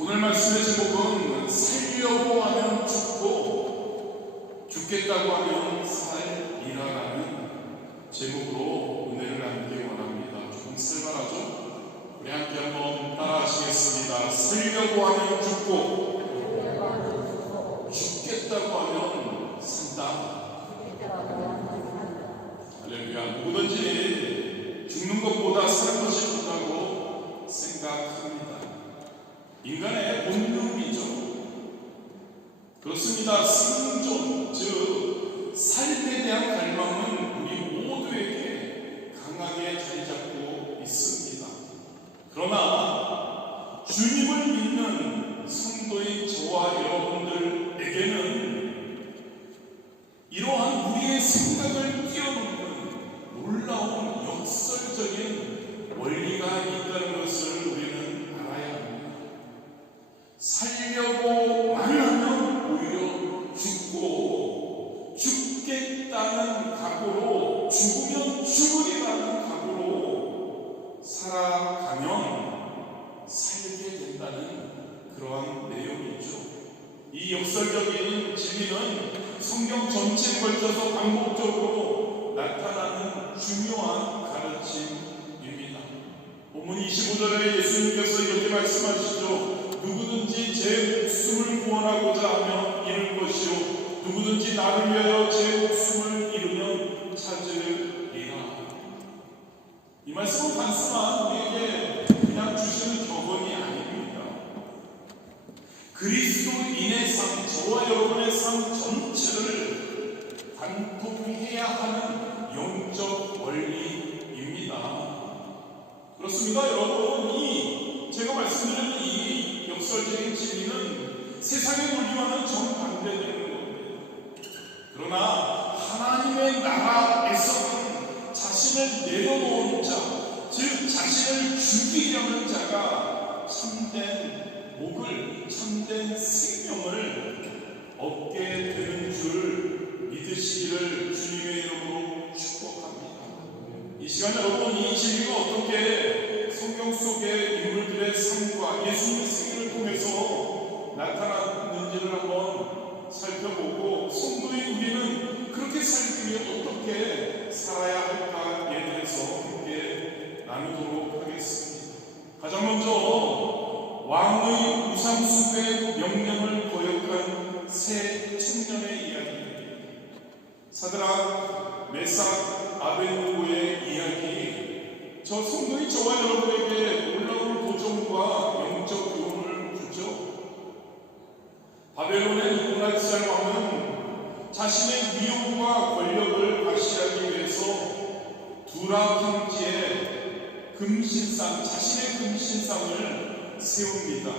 오늘 말씀의 제목은 살려고 하면 죽고 죽겠다고 하면 살리라라는 제목으로 은혜를 나누기 원합니다. 조금 쓸만하죠? 우리 함께 한번 따라하시겠습니다. 살려고 하면 죽고 죽겠다고 하면 산다. 할렐루야. 누구든지 죽는 것보다 사는 것이 좋다고 생각합니다. 인간의 본능이죠. 그렇습니다. 생존, 즉 삶에 대한 갈망은 우리 모두에게 강하게 자리 잡고 있습니다. 그러나 주님을 믿는 성도인 저와 여러분들에게는 이러한 우리의 생각을 뛰어넘는 놀라운 역설적인 원리가 있다는 것을 우리는 알아야 합니다. 살려고만 하면 오히려 죽고, 죽겠다는 각오로, 죽으면 죽으리라는 각오로 살아가면 살게 된다는 그러한 내용이죠. 이 역설적인 진리는 성경 전체에 걸쳐서 반복적으로 나타나는 중요한 가르침입니다. 본문 25절에 예수님께서 이렇게 말씀하시죠. 누구든지 제 목숨을 구원하고자 하면 잃을 것이요 누구든지 나를 위하여 제 목숨을 잃으면 찾으리라. 이 말씀은 단순한 우리에게 그냥 주시는 격언이 아닙니다. 그리스도인의 삶, 저와 여러분의 삶 전체를 관통해야 하는 영적 원리입니다. 그렇습니다. 여러분, 제가 말씀드리는 이 역설적인 진리는 세상의 논리와는 정반대되는 겁니다. 그러나 하나님의 나라에서는 자신을 내려놓은 자, 즉 자신을 죽이려는 자가 참된 목을, 참된 생명을 얻게 되는 줄 믿으시기를 주님의 이름으로 축복합니다. 이 시간 여러분, 이 진리가 어떻게 성경 속의 인물들의 삶과 예수님의 생애를 통해서 나타났는지를 한번 살펴보고, 성도인 우리는 그렇게 살기 위해 어떻게 살아야 할까에 대해서 함께 나누도록 하겠습니다. 가장 먼저 왕의 우상 숭배 명령을 거역한 세 청년의 이야기입니다. 사드락, 메삭, 아벳느고의 이야기, 저 성도인 저와 여러분에게 놀라운 도전과 영적 교훈을 주죠. 바벨론의 느부갓네살 왕은 자신의 위엄과 권력을 과시하기 위해서 두라 평지에 금신상, 자신의 금신상을 세웁니다.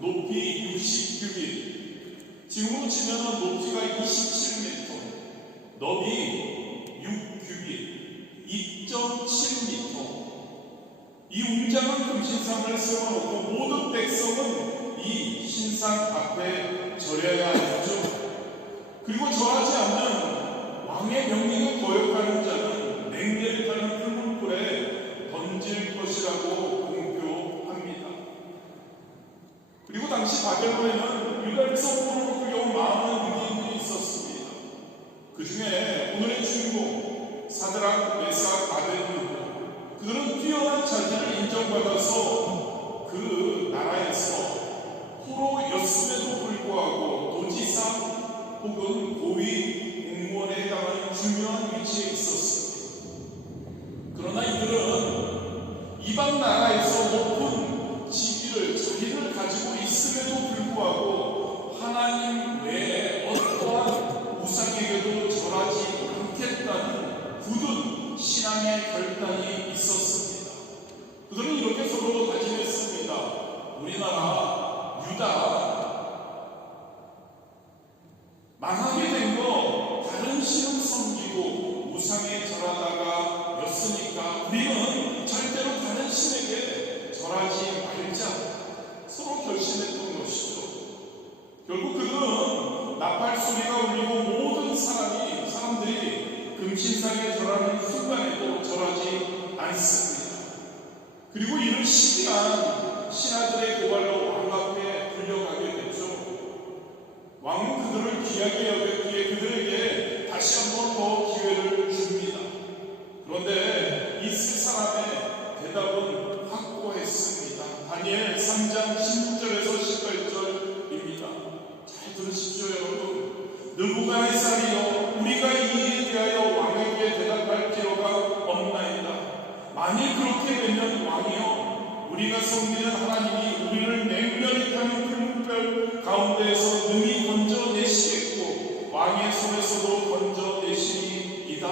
높이 60규빗, 지금으로 치면 높이가 27m, 너비 6규빗, 2.7m. 이 웅장한 금신상을 세워놓고 모든 백성은 이 신상 앞에 절해야 했죠. 그리고 절하지 않는 왕의 명령을 거역하는 자는 맹렬히 타는 풀물불에 던질 것이라고 공표합니다. 그리고 당시 바벨론에는 유다에서 끌려온 많은 유대인들이 있었습니다. 그 중에 오늘의 주인공 사드락, 메삭, 아벳느고, 그들은 뛰어난 자질을 인정받아서 그 나라에서 포로였음에도 불구하고 도지사 혹은 고위 공무원에 해당하는 중요한 위치에 있었습니다. 그러나 이들은 이방 나라에서 높은 지위를, 자리를 가지고 있음에도 불구하고 하나님 외에 어떠한 우상에게도 절하지 않겠다는 굳은 신앙의 결단이 있었습니다. 그들은 이렇게 서로 다짐했습니다. 우리나라 유다 망하게 된 거 다른 신을 섬기고 우상에 절하다가 였으니까 우리는 절대로 다른 신에게 절하지 말자, 서로 결심했던 것이죠. 결국 그들은 나팔 소리가 울리고 모든 사람들이 금신상에 절하는 순간에도 절하지 않습니다. 그리고 이를 시기한 신하들의 고발로 왕 앞에 3장 16절에서 18절입니다. 잘 들으십시오 여러분. 느부갓네살이여 우리가 이에 대하여 왕에게 대답할 필요가 없나이다. 만일 그렇게 되면 왕이여 우리가 섬기는 하나님이 우리를 냉면이 타는 풀무별 가운데에서 능히 건져내시겠고 왕의 손에서도 건져내시리이다.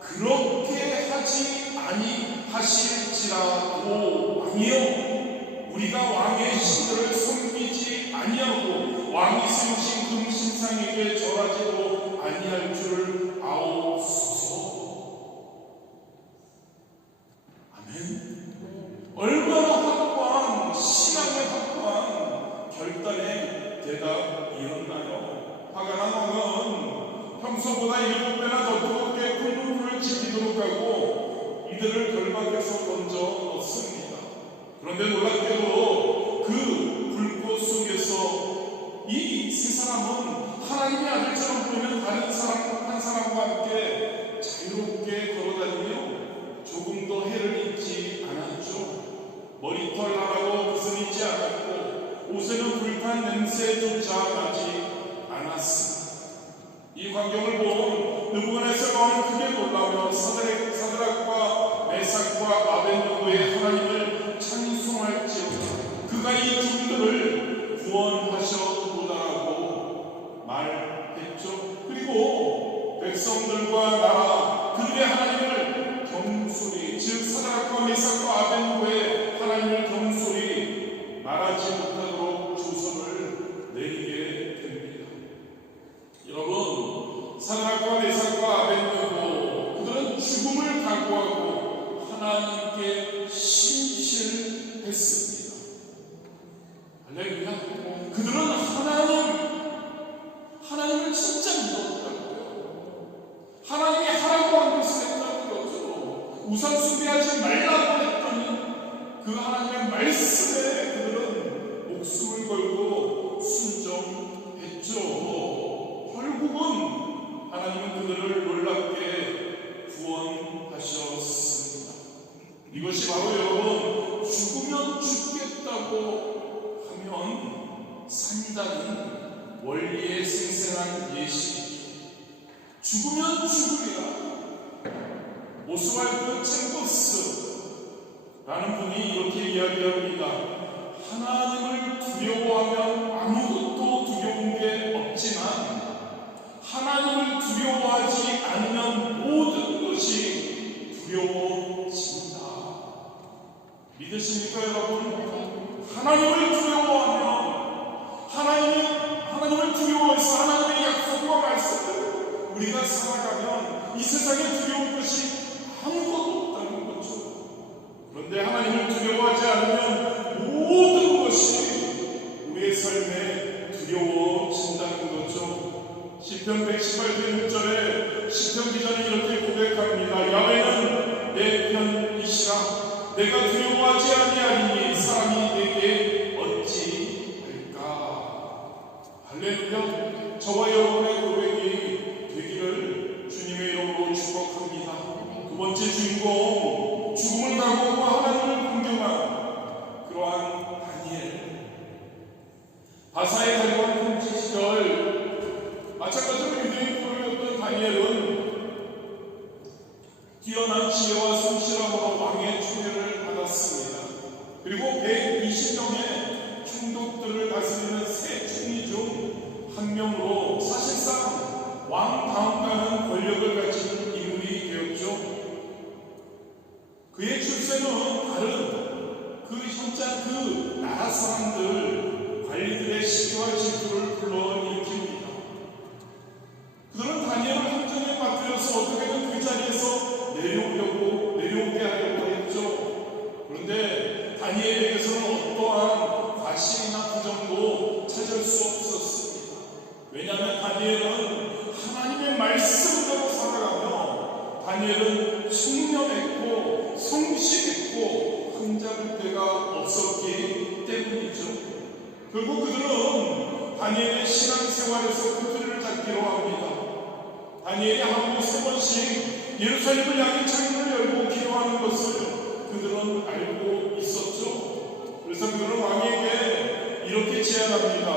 그렇게 하지 아니하실지라도 왕이여 우리가 왕의 신들을 섬기지 아니하고 왕이 세우신 금신상에게 절하지도 아니할 줄을 아옵소서. 아멘. 얼마나 확고한 신앙의 확고한 결단의 대답이었나요? 화가 난 왕은 평소보다 7배나 더 뜨겁게 끓는 불을 지피도록 하고 이들을 결박해서 던져 넣습니다. 그런데 놀랍게도 그 불꽃 속에서 이 세 사람은 하나님의 아들처럼 보이는 다른 사람 한 사람과 함께 자유롭게 걸어다니며 조금도 해를 입지 않았죠. 머리털 하나도 벗어지지 않았고 옷에는 불탄 냄새조차 나지 않았습니다. 이 광경을 본 느부갓네살 왕은 크게 놀라며 사드락과 메삭과 아벤느고의 하나님을 찬송할지어다. 그가 이 죽음들을 구원하셨도다라고 말했죠. 그리고 백성들과 나라 그들의 하나님을 경솔히 즉 사드락과 메삭과 아벤느고의 하나님을 경솔히 말하지 못하도록 조선을 내리게 됩니다. 여러분, 사드락과 메삭과 아벤느고 그들은 죽음을 각오하고 하나님께 신실했습니다. 할렐루야. 그들은 하나님을 진짜 믿었다고요. 하나님이 하라고 한 것을 했다는 거죠. 우상 숭배하지 말라고 했더니 그 하나님의 말씀에 그들은 목숨을 걸고 순종했죠. 결국은 하나님은 그들을 놀랍게 구원하셨습니다. 이것이 바로 여러분 죽으면 죽겠다고 하면 산다는 원리의 생생한 예시이죠. 죽으면 죽으리라. 오스왈드 챔버스라는 분이 이렇게 이야기합니다. 하나님을 두려워하면 아무것도 두려운 게 없지만 하나님을 두려워하지 않으면 모든 것이 두려워진다. 믿으십니까 여러분? 하나님을 두려워하면 하나님을 두려워해서 하나님의 약속과 말씀을 우리가 살아가면 이 세상에 두려운 것이 아무것도 없다는 거죠. 그런데 하나님을 두려워하지 않으면 모든 것이 우리의 삶에 두려워진다는 거죠. 시편 118편 6절에 시편 기자는 이렇게 고백합니다. 야훼는 내 편이시라. 내가 두려워하지 아니하리니 사람이 내게 어찌할까. 할렐루야. 저와 여러분의 고백이 되기를 주님의 이름으로 축복합니다. 두 번째 주인공, 죽음을 각오하고 하나님을 공경한 그러한 다니엘. 바사의 달려간 통치 시절 마찬가지로 유대인 포로였던 다니엘은 뛰어난 지혜와 성실함으로 왕의 초대를 받았습니다. 그리고 120명의 총독들을 다스리는 세 총리 중 한 명으로 사실상 왕 다음가는 권력을 가진 인물이 되었죠. 그의 출세는 다른 그 현장 그 나라 사람들 관리들의 시기와 질투를 불러일으킵니다. 그들은 다니엘을 행정에 맡들여서 어떻게든 그 자리에서 내려오게 하려고 했죠. 그런데 다니엘에게서는 어떠한 과실이나 부정도 찾을 수 없었습니다. 왜냐하면 다니엘은 하나님의 말씀대로 살아가며 다니엘은 청렴했고 성실했고 흠잡을 데가 없었기 때문이죠. 결국 그들은 다니엘의 신앙생활에서 끈을 잡기로 합니다. 다니엘이 하루에 3번씩 예루살렘을 향해 창문을 열고 기도하는 것을 그들은 알고 있었죠. 그래서 그는 왕에게 이렇게 제안합니다.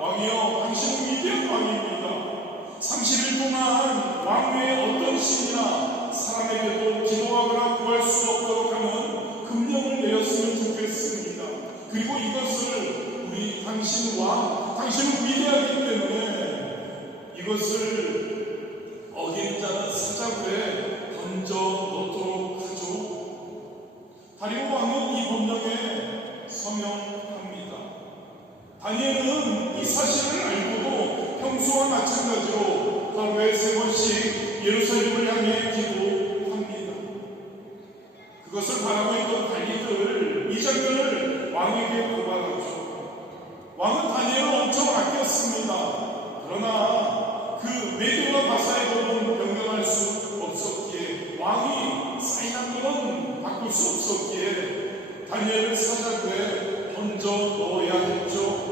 왕이여, 당신은 위대한 왕입니다. 30일 동안 왕 외에 어떤 신이나 사람에게도 기도하거나 구할 수 없도록 하는 금령을 내렸으면 좋겠습니다. 그리고 이것을 우리 당신 왕, 당신은 위대하기 때문에 이것을 어긴 자는 사자굴에 던져 놓도록 하죠. 다리오 왕은 이 법령에 서명합니다. 다니엘은 이 사실을 알고도 평소와 마찬가지로 하루에 3번씩 예루살렘을 향해 기도합니다. 그것을 바라고 있던 관리들, 이 장면을 왕에게 고발하죠. 왕은 다니엘을 엄청 아꼈습니다. 그러나 그 메디오와 바사의 법은 변경할 수 없었기에, 왕이 사인한 것은 바꿀 수 없었기에 다니엘을 사자굴에 던져 넣어야 했죠.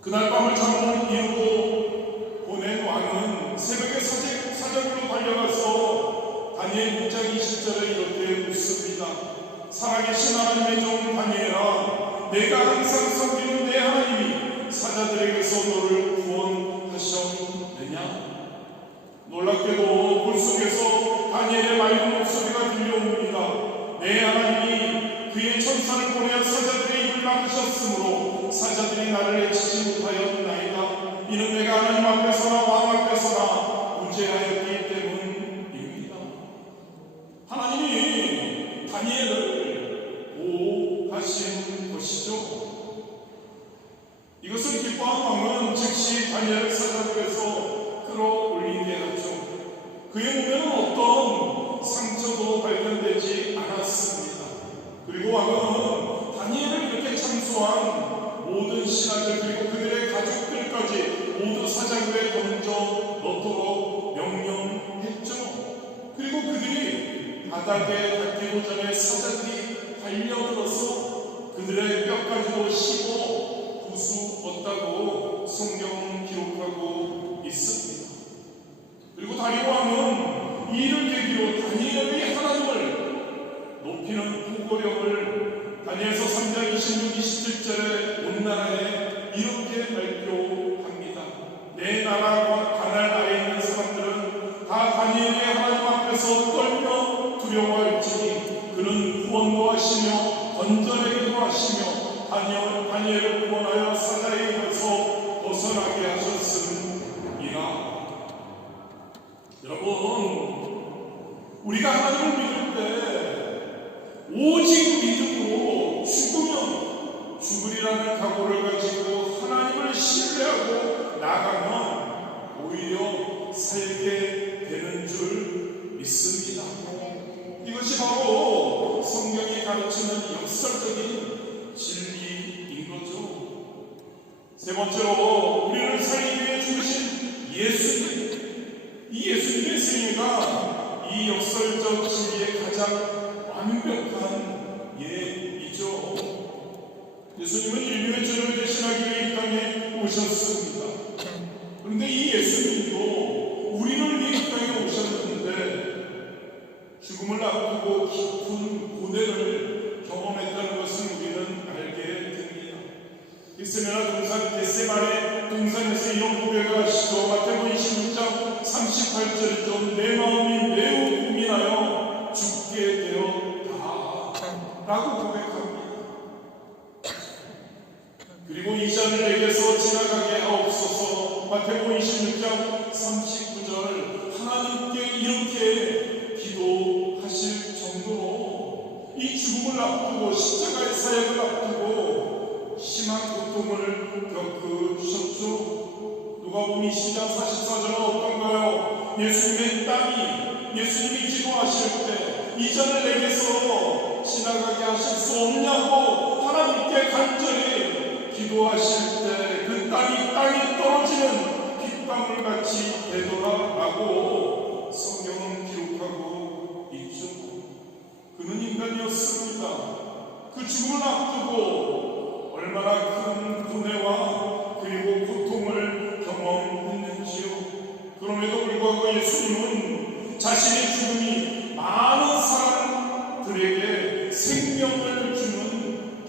그날 밤을 잠을 이루고 보낸 왕은 새벽에 사자굴로 달려가서 다니엘 6장 20절에 이렇게 묻습니다. 살아계신 하나님의 종 다니엘아, 내가 항상 섬기는 내 하나님이 사자들에게서 너를 구원하셨느냐? 놀랍게도 굴 속에서 다니엘의 맑은 목소리가 들려옵니다. 내 하나님이 그의 천사를 보내 사자들의 입을 막으셨으므로 사자들이 나를 해치지 못하였나이다. 이는 내가 하나님 앞에서나 왕 앞에서나 무죄하였기 때문입니다. 하나님이 다니엘을 보호하신 것이죠. 이것을 기뻐한 왕은 즉시 다니엘을 사자굴에서 끌어올리게 하죠. 그의 몸에는 어떤 상처도 발견되지 않았습니다. 그리고 왕은 다니엘을 이렇게 참소한 모든 신하들 그리고 그들의 가족들까지 모두 사자굴에 던져 넣도록 명령했죠. 그리고 그들이 바닥에 닿기도 전에 사자들이 달려들어서 그들의 뼈까지도 씹어 부수었다고 성경은 기록하고 있습니다. 그리고 다리오 왕은 이를 계기로 다니엘의 하나님을 높이는 포고령을 다니엘서 3장 26, 27절에 온 나라에 이렇게 발표합니다. 내 나라와 가날 아래에 있는 사람들은 다 다니엘의 하나님 앞에서 떨며 두려워할지니 그는 구원도 하시며 건져내기도 하시며 다니엘을 구원하여 사자의 입에서 벗어나게 하셨음이라. 여러분, 우리가 하나님을 믿을 때 오직 믿음으로 죽으면 죽으리라는 각오를 가지고 하나님을 신뢰하고 나가면 오히려 살게 되는 줄 믿습니다. 이것이 바로 성경이 가르치는 역설적인 진리인 거죠. 세 번째로 우리를 살기 위해 죽으신 예수님, 이 예수님의 승리가 이 역설적 진리의 가장 완벽한 예이죠. 예수님은 인류의 죄를 대신하기 위해 이 땅에 오셨습니다. 그런데 이 예수님도 우리를 위해 이 땅에 오셨는데 죽음을 앞두고 깊은 고뇌를 경험했다는 것을 우리는 알게 됩니다. 겟세마네 동산에서 이런 고백을 하시고 마태복음 26장 38절이죠. 내 마음이 매우 고민하여 죽게 되었다 라고 고백합니다. 그리고 이 잔을 내게서 지나가게 하옵소서. 마태복음 26장 39절 하나님께 이렇게 기도하실 정도로 이 죽음을 앞두고 십자가의 사역을 앞두고 심한 고통을 겪으셨죠. 누가복음 20장 44절은 어떤가요? 예수님의 땅이 예수님이 기도하실 때 이 잔을 내게서 지나가게 하실 수 없냐고 하나님께 간절히 기도하실 때 그 땅이 떨어지는 핏방울 같이 되더라라고 성경은 기록하고 있죠. 그는 인간이었습니다. 그 죽음을 앞두고 얼마나 큰 고뇌와 그리고 고통을 경험했는지요. 그럼에도 불구하고 예수님은 자신의 죽음이 많은 사람들에게 생명을 주는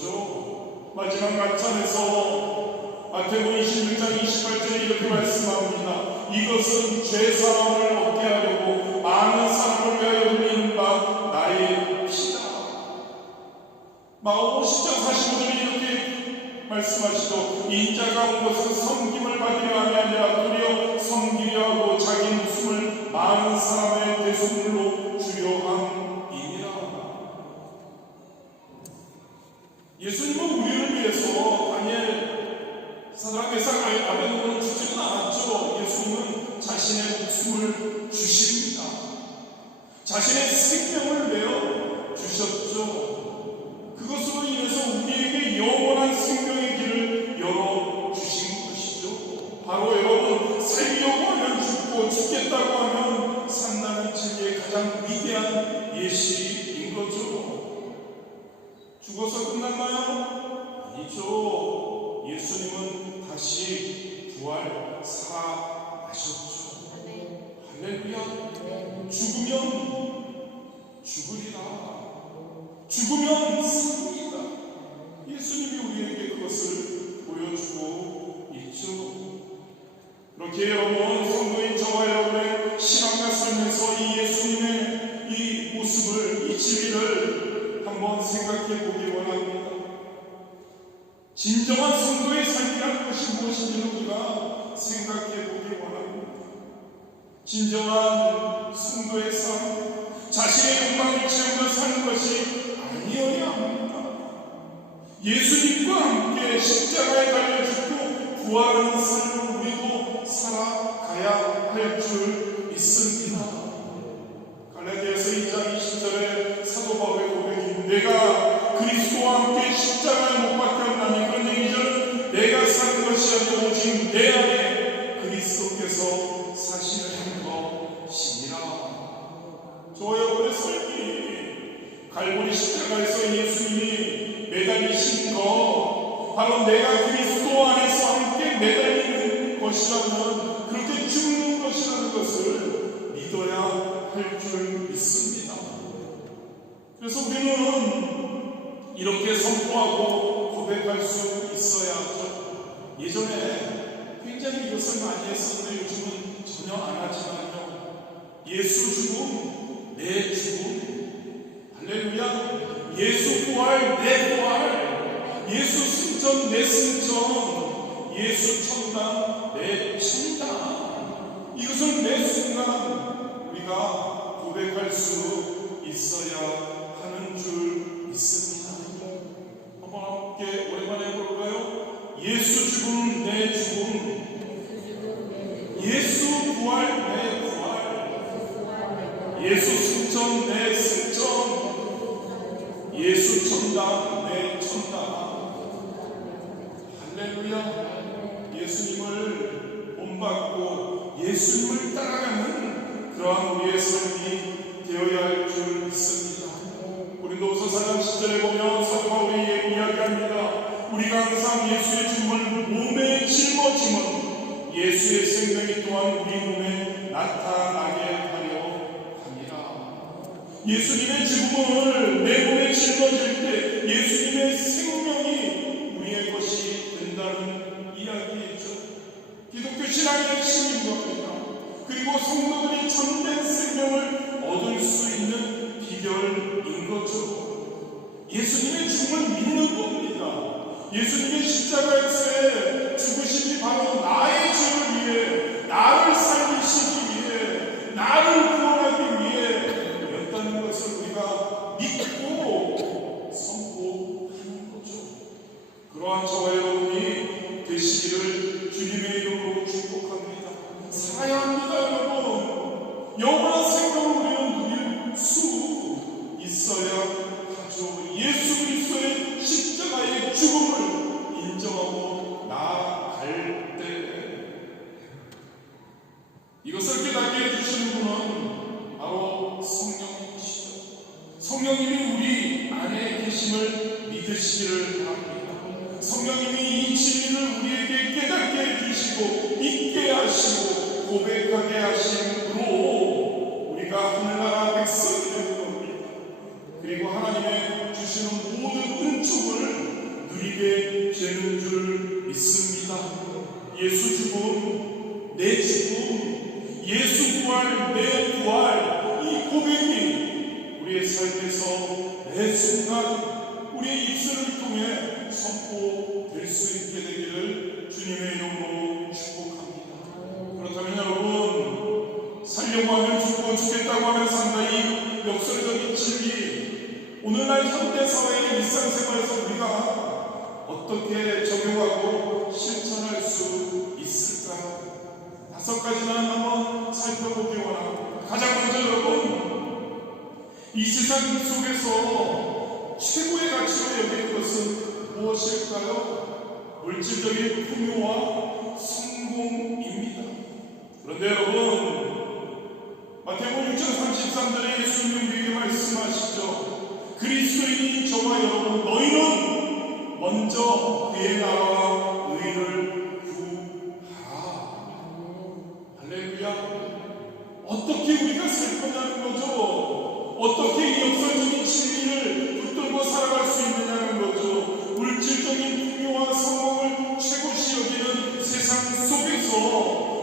그렇죠. 마지막 만찬에서 마태복음 26장 28절에 이렇게 말씀합니다. 이것은 죄사함을 얻게 하려고 많은 사람을 위하여 흘리는 바 나의 피다. 마가복음 10장 45절에 이렇게 말씀하시죠. 인자가 온 것은 섬김을 받으려 함이 아니라 도리어 섬기려 하고 자기 목숨을 많은 사람의 대속물로 주려 함이니라. 예수님은 우리를 위해서 다니엘, 사드락, 메삭, 아벤노고를 주지는 않았죠. 예수님은 자신의 목숨을 주십니다. 자신의 생명을 내어 주셨죠. 그것으로 인해서 우리에게 영원한 생명의 길을 열어주신 것이죠. 바로 여러분, 살려고 하면 죽고 죽겠다고 하면 산다는 진리의 가장 위대한 예시인 거죠. 죽어서 끝났나요? 아니죠. 예수님은 다시 부활 살아나셨죠. 할렐루야. 죽으면 죽으리라. 죽으면 삽니다. 예수님이 우리에게 그것을 보여주고 있죠. 그렇게 여러분, 성도인 저와 여러분의 신앙과 삶에서 이 예수님의 이 모습을, 이 진리를 한번 생각해 보기 원합니다. 진정한 성도의 삶이라는 것이 무엇인지 우리가 생각해 보기 원합니다. 진정한 성도의 삶, 자신의 욕망을 채우며 사는 것이 아니어야 합니다. 예수님과 함께 십자가에 달려 죽고 부활하는 삶을 우리도 살아가야 할 줄 믿습니다. 갈라디아서 2장 20절에 사도 바울의 고백이 내가 그리스도와 함께 십자가에 못 박혔나니 그런 얘기죠. 내가 사는 것이 아니라 오직 내 안에 그리스도께서 사시는 것이니라. 저와 여러분의 삶이 갈보리 십자가에서 예수님이 매달리신 것, 바로 내가 그리스도 안에서 함께 매달리는 것이라면, 그렇게 죽는 것이라는 것을 믿어야 할 줄 믿습니다. 그래서 우리는 이렇게 선포하고 고백할 수 있어야 하죠. 예전에 굉장히 이것을 많이 했었는데 요즘은 전혀 안 하지만요. 예수 죽음, 내 죽음. 할렐루야. 예수 부활, 내 부활. 예수 승천, 내 승천. 예수 천당, 내 천당. 이것을 매 순간 우리가 고백할 수 있어야 하는 줄 믿습니다. 한번 함께 오랜만에 해볼까요? 예수 죽음, 내 죽음. 예수 부활, 내 부활. 예수 승천, 내 승천. 예수 천당, 내 천당. 할렐루야. 예수님을 본받고 예수님을 따라가는 그러한 우리의 삶이 되어야 할 줄 믿습니다. 고린도후서 4장 10절에 보면 사도 바울이 이야기합니다. 우리가 항상 예수의 죽음을 몸에 짊어지면 예수의 생명이 또한 우리 몸에 나타나게 하려 합니다. 예수님의 죽음을 내 몸에 짊어질 때 예수님의 생명이 우리의 것이 된다는 이야기이죠. 기독교 신앙의 핵심인 겁니다. 그리고 성도들이 참된 생명을 얻을 수 있는 비결인 거죠. 예수님의 죽음을 믿는 겁니다. 예수님의 십자가에서의 죽으심이 바로 나의 죄를 위해, 나를 살리시기 위해, 나를 구원하기 위해였다는 것을 우리가 믿고 선포하는 거죠. 그러한 저와 여러분이 되시기를 주님의 이름으로 축복합니다. 살아야 합니다, 여러분. 영원한 생명을 우리는 누릴 수 있어야 하죠. 예수 그리스도의 십자가의 죽음을 인정하고 나아갈 때 이것을 깨닫게 해주시는 분은 바로 성령님이시죠. 성령님이 우리 안에 계심을 믿으시기를 바랍니다. 성령님이 이 진리를 우리에게 깨닫게 해주시고 믿게 하시고 고백하게 하심으로 우리가 하늘나라 백성이 되는 겁니다. 그리고 하나님의 주시는 모든 은총을 우리에게 되는 줄 믿습니다. 예수 죽음, 내 죽음, 예수 부활, 내 부활, 이 고백이 우리의 삶에서 매 순간 우리의 입술을 통해 선포될 수 있게 되기를 주님의 이름으로 축복합니다. 그렇다면 여러분, 살려고 하면 죽고 죽겠다고 하면 산다, 이 역설적인 진리, 오늘날 현대사회의 일상생활에서 우리가 어떻게 적용하고 실천할 수 있을까요? 5가지만 한번 살펴보기 원합니다. 가장 먼저 여러분, 이 세상 속에서 최고의 가치로 여길 것은 무엇일까요? 물질적인 풍요와 성공입니다. 그런데 여러분, 마태복음 6장 33절에 예수님이 우리에게 말씀하시죠. 그리스도인인 저와 여러분, 너희는 먼저 그의 나라와 의를 구하라. 할렐루야. 어떻게 우리가 살 거냐는 거죠. 어떻게 이 역설적인 진리를 붙들고 살아갈 수 있느냐는 거죠. 물질적인 풍요와 성공을 최고시 여기는 세상 속에서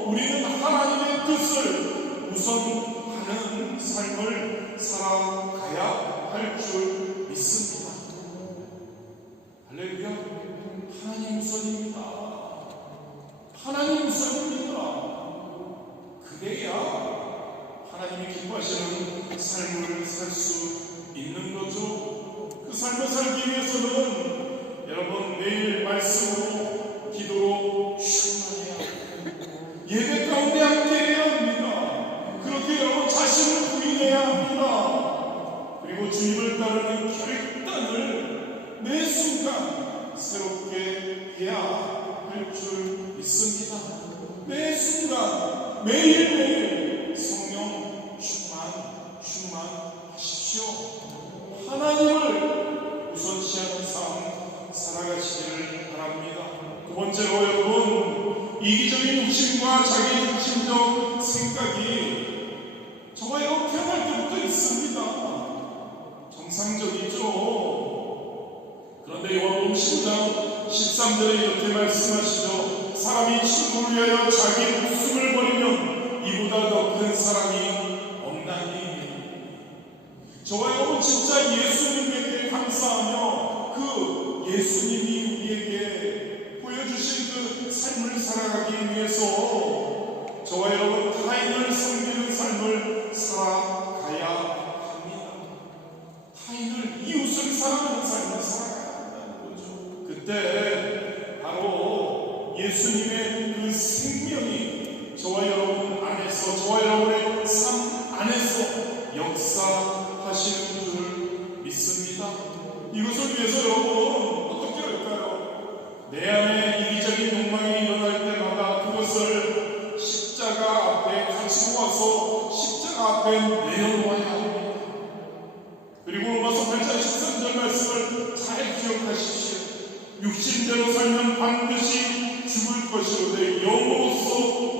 우리는 하나님의 뜻을 우선하는 삶을 살아가야 할 줄 믿습니다. 할렐루야. 하나님 우선입니다. 하나님 우선입니다. 그래야 하나님이 기뻐하시는 삶을 살 수 있는 거죠. 그 삶을 살기 위해서는 여러분 매일 말씀으로 기도로 충만해야 합니다. 예배 가운데 함께해야 합니다. 그렇게 여러분 자신을 부인해야 합니다. 그리고 주님을 따르는 결단을 매 순간 새롭게 해야 할 줄 믿습니다. 매 순간 매일매일 성령 충만하십시오. 하나님을 우선시하는 삶 살아가시기를 바랍니다. 두 번째로 여러분, 이기적인 욕심과 자기 중심적 생각이 저와 여러분 태어날 때부터 있습니다. 정상적이죠. 그런데 요한복음 10장 13절에 이렇게 말씀하시죠. 사람이 친구를 위하여 자기 목숨을 버리면 이보다 더 큰 사람이 없나니. 저와 여러분 진짜 예수님에게 감사하며 그 예수님이 우리에게 보여주신 그 삶을 살아가기 위해서 저와 여러분 타인을 섬기는 삶을 살아가야 합니다. 타인을, 이웃을 사랑하는 삶을 살아가야 한다는 거죠. 그때 바로 예수님의 그 생명이 저와 여러분 안에서, 저와 여러분의 삶 안에서 역사하시는 줄 믿습니다. 이것을 위해서 여러분 어떻게 할까요? 내 안에 이기적인 욕망이 일어날 때마다 그것을 십자가 앞에 가지고 와서 십자가 앞에 내려놓아야 합니다. 그리고 로마서 8장 13절 말씀을 잘 기억하십시오. 육신대로 살면 반드시 죽을 것이로되 영으로서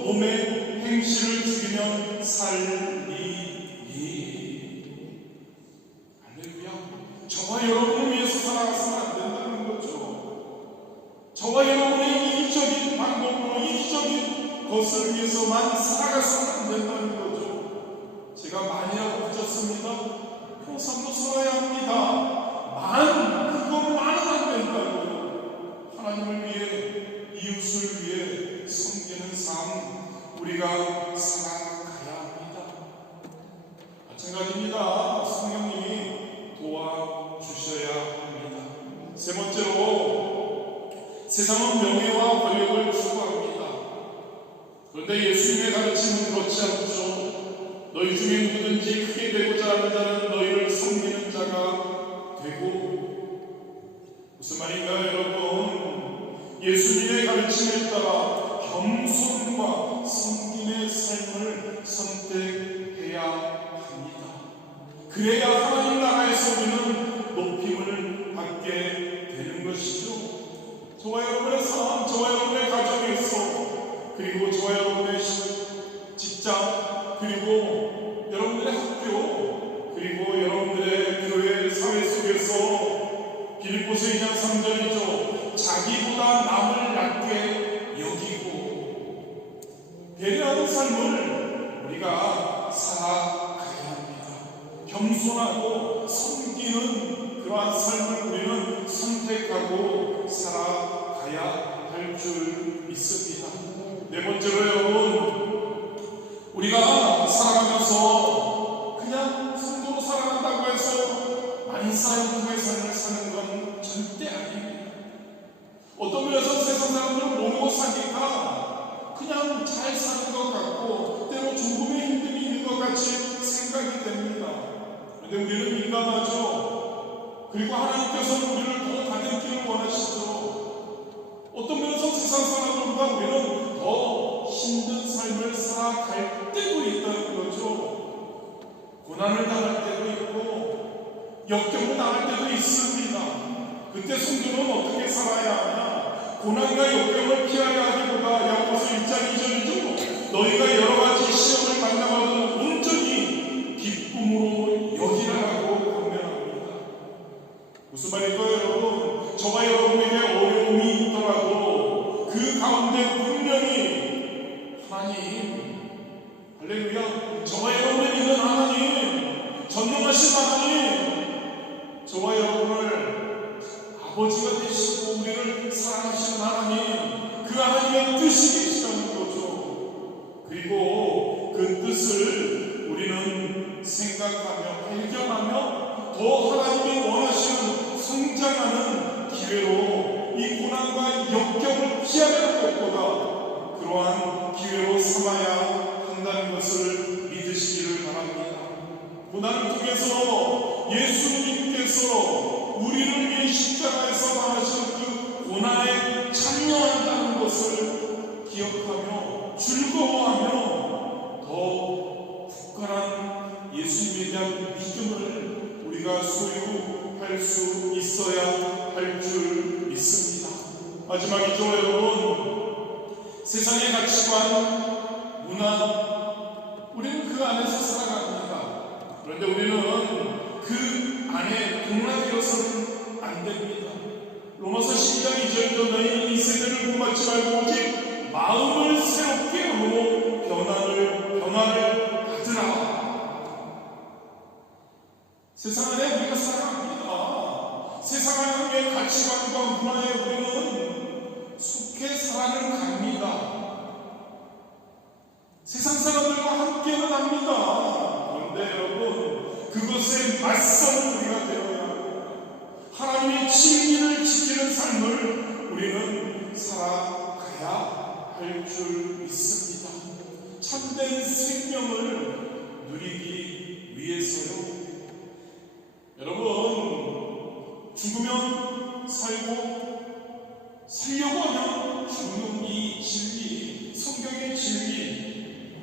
몸의 행실을 죽이면 살리니. 할렐루야. 저와 여러분을 위해서 살아가서는 안 된다는 거죠. 저와 여러분의 이기적인 방법으로, 이기적인 것을 위해서만 살아가서는 안 된다는 거죠. 제가 많이라고 하셨습니다. 평상도 살아야 합니다. 그것만은 안 된다고요. 하나님을 위해, 이웃을 위해 섬기는 삶 우리가 살아가야 합니다. 마찬가지입니다. 성령님이 도와주셔야 합니다. 세 번째로, 세상은 명예와 권력을 추구합니다. 그런데 예수님의 가르침은 그렇지 않죠. 너희 중에 누구든지 크게 되고자 하는 자는 너희를 섬기는 자가 되고. 무슨 말인가요 여러분? 예수님의 가르침에 따라 겸손과 섬김의 삶을 선택해야 합니다. 그래야 하나님 나라에서 우리는 높임을 받게 되는 것이죠. 저와 여러분의 삶, 저와 여러분의 가정에서, 그리고 저와 여러분의 직장, 그리고 여러분들의 학교, 그리고 여러분들의 교회 사회 속에서 빌립보서 2장 3절이죠. 자기보다 남을 낮게 여기고 배려하는 삶을 우리가 살아가야 합니다. 겸손하고 섬기는 그러한 삶을 우리는 선택하고 살아가야 할 줄 믿습니다. 네 번째로 여러분, 우리가 살아가면서 그냥 성도로 살아간다고 해서 만사형통의 삶을 사는 건 절대 아닙니다. 어떤 면에서 세상 사람들은 모르고 사니까 그냥 잘 사는 것 같고 때로 조금의 힘듦이 있는 것 같이 생각이 됩니다. 그런데 우리는 민감하죠. 그리고 하나님께서는 우리를 더 가득히를 원하시죠. 어떤 면에서 세상 사람들보다 우리는 더 힘든 삶을 살아갈 때도 있다는 거죠. 고난을 당할 때도 있고 역경을 당할 때도 있습니다. 그때 성도는 어떻게 살아야 하냐? 고난과 역경을 피하려 하기보다 야고보서 1장 2절이죠. 너희가 여러 가지 시험을 만나봐도 온전히 기쁨으로 여기라고 권면합니다. 무슨 말일까요, 여러분? 저와 여러분에게 어려움이 있더라도 그 가운데 분명히 하나님, 할렐루야, 저와 여러분을 믿는 하나님, 전능하신 하나님, 저와 여러분을 아버지가 되시고 우리를 사랑하시는 하나님, 그 하나님의 뜻이 계시다는 거죠. 그리고 그 뜻을 우리는 생각하며 발견하며 더 하나님이 원하시는 성장하는 기회로 이 고난과 역경을 피하는 것보다 그러한 기회로 삼아야 한다는 것을 믿으시기를 바랍니다. 고난을 통해서 예수님께서 우리를 위해 십자가에서 당하신 그 고난에 참여한다는 것을 기억하며 즐거워하며 더 굳건한 예수님에 대한 믿음을 우리가 소유할 수 있어야 할 줄 믿습니다. 마지막이죠, 여러분. 세상의 가치관, 문화, 우리는 그 안에서 살아갑니다. 그런데 우리는 그 안에 동락되어서는 안 됩니다. 로마서 12장 2절도 너희는 이 세대를 본받지 말고 오직 마음을 새롭게 하고 변화를 받으라. 세상 안에 우리가 살아갑니다. 세상 안의 가치관과 문화에 우리는 속해 살아는 갑니다. 세상 사람들과 함께는 합니다. 그런데 여러분, 그것에 맞서는 우리가 되어야 합니다. 하나님의 진리를 지키는 삶을 우리는 살아가야 할 줄 믿습니다. 참된 생명을 누리기 위해서요. 여러분, 죽으면 살고 살려고 하면 죽는 이 진리, 성경의 진리,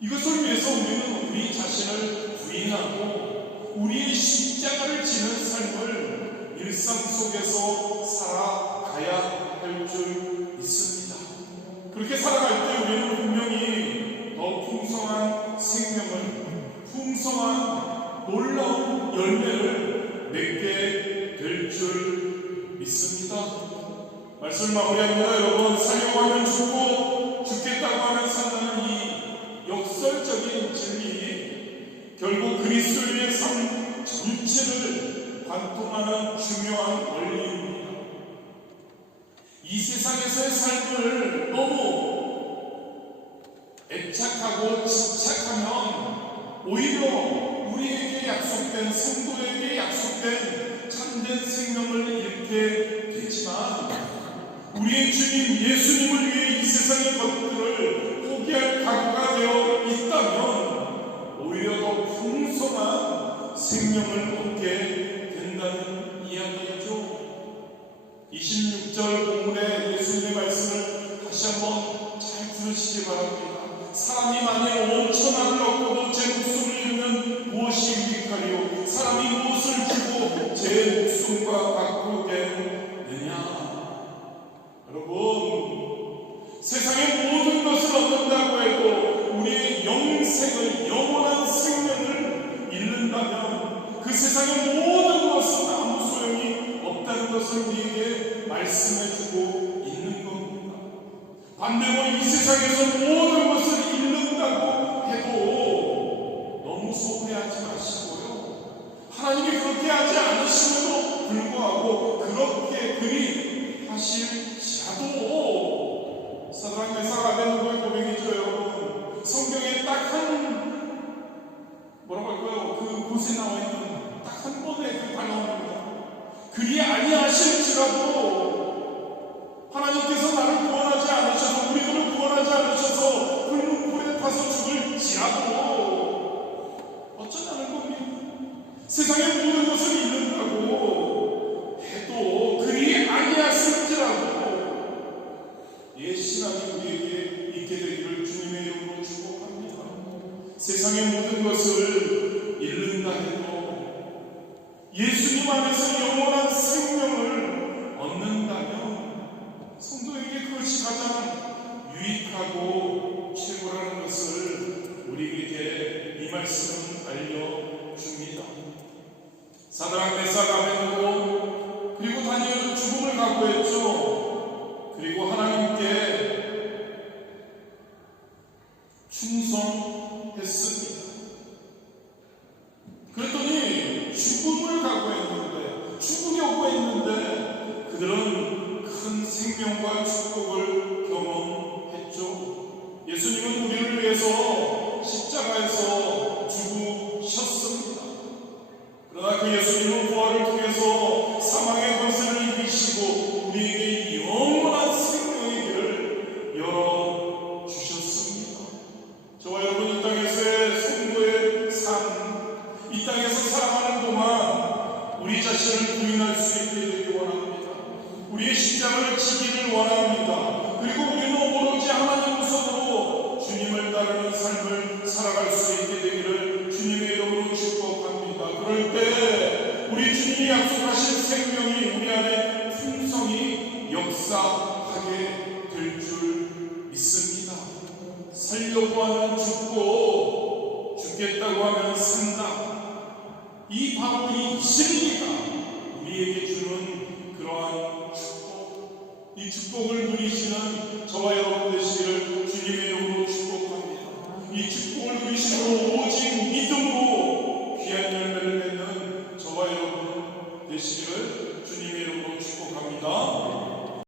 이것을 위해서 우리는 우리 자신을 부인하고 우리의 십자가를 지는 삶을 일상 속에서 살아가야 할 줄 믿습니다. 그렇게 살아갈 때 우리는 분명히 더 풍성한 생명을, 풍성한 놀라운 열매를 맺게 될 줄 믿습니다. 말씀을 마무리합니다. 여러분, 살려고 하면 죽고 죽겠다고 하면 산다는 이 역설적인 진리, 결국 그리스도의 삶 전체를 관통하는 중요한 원리입니다. 이 세상에서의 삶을 너무 애착하고 집착하면 오히려 우리에게 약속된, 성도에게 약속된 참된 생명을 잃게 되지만, 우리의 주님 예수님을 위해 이 세상의 것들을 포기할 각오가 되어 있다면 오히려 더 풍성한 생명을 얻게 된다는 이야기죠. 26절 본문의 예수님의 말씀을 다시 한번 잘 들으시기 바랍니다. 사람이 만일 온 천하를 얻고도 제 목숨을 잃으면 무엇이 유익하리요? 사람이 무엇을 주고 제 목숨과 바꾸겠느냐? 여러분, 세상의 모든 것을 얻는다고 해도 우리의 영생을, 영원한 생명을 잃는다면 그 세상의 모든 것은 아무 소용이 없다는 것을 우리에게 안되고 이 세상에서 모든 것을 잃는다고 해도 너무 서운해하지 마시고요. 하나님이 그렇게 하지 않으심에도 불구하고 그렇게 그리 하실지라도 사드락 메삭 아벤노고의 고백이죠. 여러분, 성경에 딱 한 뭐라고 할까요? 그 곳에 나와 있는 딱 한 번의 그 단어입니다. 그리 아니하실지라도 하나님께서 나를 구원하지 않으셔서 우리들을 구원하지 않으셔서 불에 타서 죽을지라도 어쩌냐는 겁니다. 세상의 모든 것을 잃는다고 해도 그리 아니하실지라도 옛 신앙이 우리에게 있게 되기를 주님의 이름으로 축복합니다. 세상의 모든 것을 잃는다 해도 예수님 안에서 영원한 생명을 얻는다면 성도에게 그것이 가장 유익하고 최고라는 것을 우리에게 이 말씀은 알려줍니다. 사드락 메삭 아벤노고 그리고 다니엘은 죽음을 각오했죠. 그리고 하나님께 충성했습니다. 그랬더니 죽음을 각오했는데, 죽으려고 했는데 그들은 큰 생명과 축복을 경험했죠. 예수님은 우리를 위해서 십자가에서 죽으셨습니다. 그러나 그 예수님은 부활을 통해서 사망의 권세를 이기시고 우리에게 영원한 생명의 길을 열어주셨습니다. 저와 여러분, 이 땅에서의 성도의 삶, 이 땅에서 살아가는 동안 우리 자신을 부인할 수 있게 되기 원합니다. 우리의 십자가를 지기를 원합니다. 그리고 우리는 오로지 하나님 우선으로 주님을 따르는 삶을 살아갈 수 있게 되기를 주님의 이름으로 축복합니다. 그럴 때 우리 주님이 약속하신 생명이 우리 안에 풍성히 역사하게 될 줄 믿습니다. 살려고 하면 죽고 죽겠다고 하면 산다. 이 바로 이 진리가 우리에게 주는 그러한 축복, 이 축복을 누리시는 저와 여러분 되시기를 주님의 이름으로 축복합니다. 이 축복을 누리시므로 오직 믿음으로